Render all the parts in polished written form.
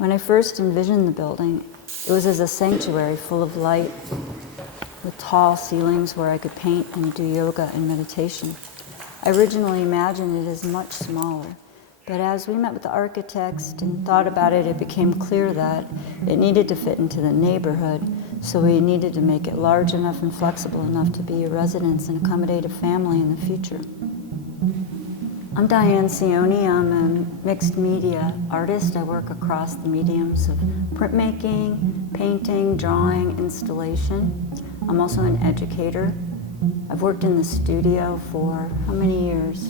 When I first envisioned the building, it was as a sanctuary full of light, with tall ceilings where I could paint and do yoga and meditation. I originally imagined it as much smaller, but as we met with the architects and thought about it, it became clear that it needed to fit into the neighborhood, so we needed to make it large enough and flexible enough to be a residence and accommodate a family in the future. I'm Diane Cioni. I'm a mixed media artist. I work across the mediums of printmaking, painting, drawing, installation. I'm also an educator. I've worked in the studio for how many years?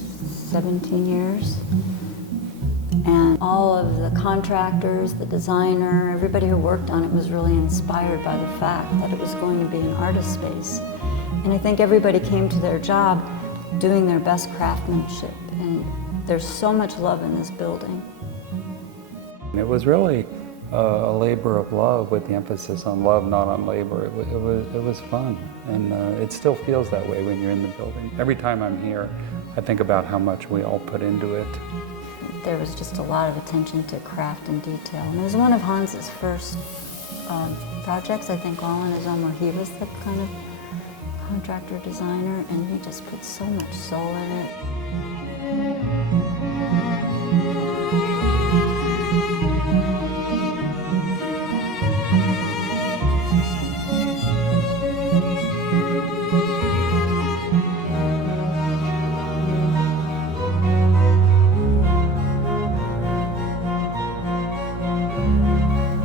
17 years. And all of the contractors, the designer, everybody who worked on it was really inspired by the fact that it was going to be an artist space. And I think everybody came to their job doing their best craftsmanship. And there's so much love in this building. It was really a labor of love with the emphasis on love, not on labor. It was fun, and it still feels that way when you're in the building. Every time I'm here, I think about how much we all put into it. There was just a lot of attention to craft and detail. And it was one of Hans's first projects. I think all on his own, where he was the kind of contractor designer, and he just put so much soul in it.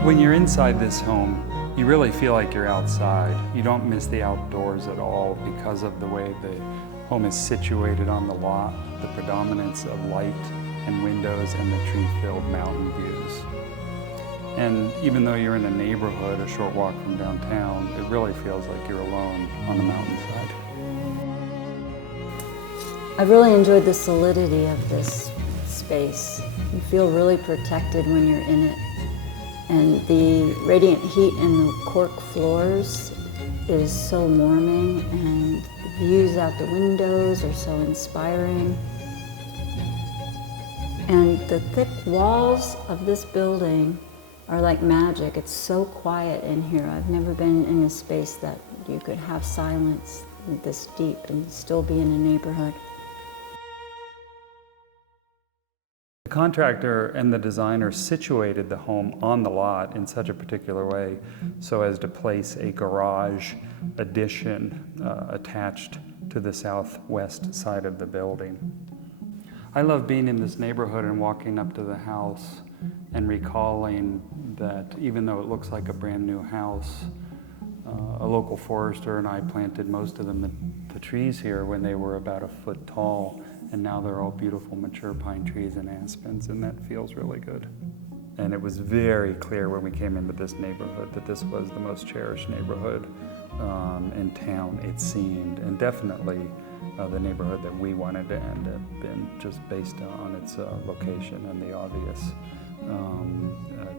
When you're inside this home, you really feel like you're outside. You don't miss the outdoors at all because of the way the home is situated on the lot, the predominance of light and windows and the tree-filled mountain views. And even though you're in a neighborhood a short walk from downtown, it really feels like you're alone on the mountainside. I really enjoyed the solidity of this space. You feel really protected when you're in it. And the radiant heat in the cork floors is so warming, and the views out the windows are so inspiring. And the thick walls of this building are like magic. It's so quiet in here. I've never been in a space that you could have silence this deep and still be in a neighborhood. The contractor and the designer situated the home on the lot in such a particular way so as to place a garage addition attached to the southwest side of the building. I love being in this neighborhood and walking up to the house and recalling that even though it looks like a brand new house, a local forester and I planted most of the trees here when they were about a foot tall, and now they're all beautiful mature pine trees and aspens, and that feels really good. And it was very clear when we came into this neighborhood that this was the most cherished neighborhood in town, it seemed, and definitely the neighborhood that we wanted to end up in, just based on its location and the obvious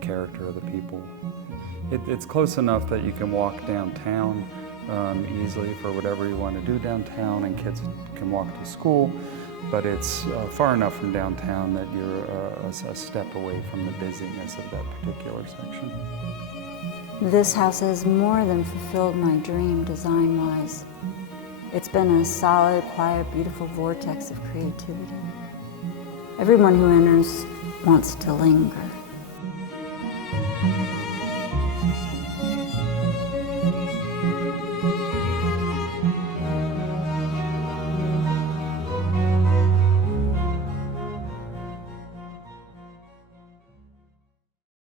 character of the people. It's close enough that you can walk downtown easily for whatever you want to do downtown, and kids can walk to school, but it's far enough from downtown that you're a step away from the busyness of that particular section. This house has more than fulfilled my dream design-wise. It's been a solid, quiet, beautiful vortex of creativity. Everyone who enters wants to linger.